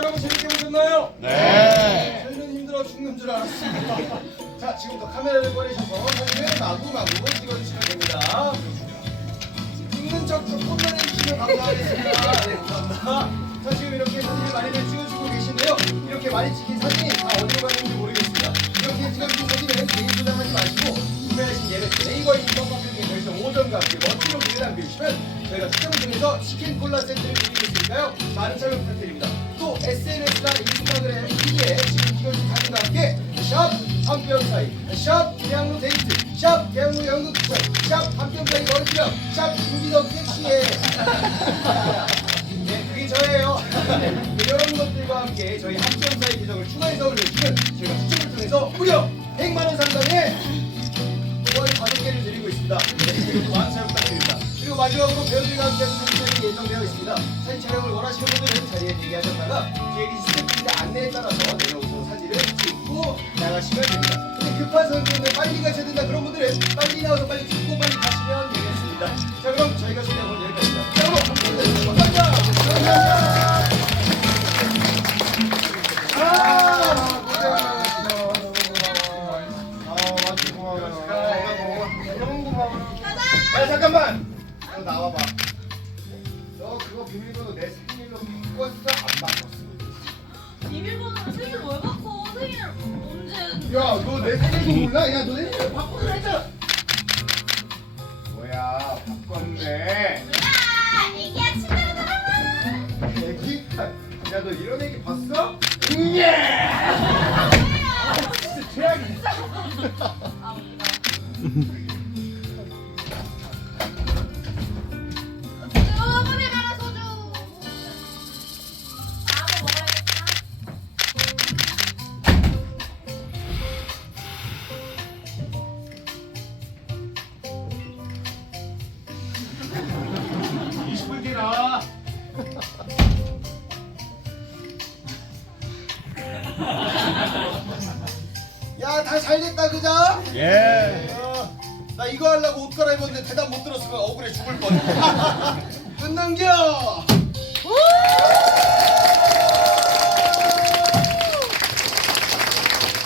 힘드셨나요? 네. 저희는 힘들어 죽는 줄 알았습니다. 자, 지금부터 카메라를 꺼내셔서 사진을 마구마구 찍어주시면 됩니다. 찍는 척좀 폰만해 주시면 감사하겠습니다. 네, 감사합니다. 자, 지금 이렇게 사진을 많이들 찍어주고 계신데요. 이렇게 많이 찍힌 사진이 다 어디로 갔는지 모르겠습니다. 이렇게 찍어주신 사진은 개인 소장하지 마시고 구매하신 예배 네이버 인터넷 검색에 저희 5점과 함께 멋지로 글을 남겨주시면 저희가 추첨을 통해서 치킨 콜라 세트를 드리고 있으니까요. 많은 참여 부탁드립니다. 사진과 함께 샵 한뼘 사이, 샵 계양로 데이트, 샵 계양로 연극 투자, 샵 한뼘 사이 머리피랑, 샵 김기덕 섹시해. 네, 그게 저예요. 네, 이런 것들과 함께 저희 한뼘 사이 계정을 추가해서 올려주시면 저희가 추첨을 통해서 무려 100만 원 상당의 또한 다섯 개를 드리고 있습니다. 네, 그리고 많은 사용 부탁드립니다. 그리고 마지막으로 배우들과 함께 나가시면 됩니다. 근데 급한 성격은 빨리 가셔야 된다 그런 분들은 빨리 나와서 빨리 찍고 빨리 가시면 되겠습니다. 자 그럼 저희가 소개한 건 여기까지입니다. 자 그럼 감사합니다. 감사합니다. 아. 야, 잠깐만. 너 나와봐. 너 그거 비밀번호 내 생일로 바꿨어? 안 바꿨어? 야, 너내 생일도 몰라? 야, 너내 생일 바꾸기로 했잖아. 뭐야, 바꿨네. 뭐야? 애기야 들어가. 애기? 야, 너 이런 애기 봤어? 예! 진짜. 아 웃기다. 20분 뒤에 나와. 야, 다 잘 됐다, 그죠? 예. 어, 나 이거 하려고 옷 갈아입었는데 대답 못 들었으면 억울해 죽을 뻔. 끝난겨.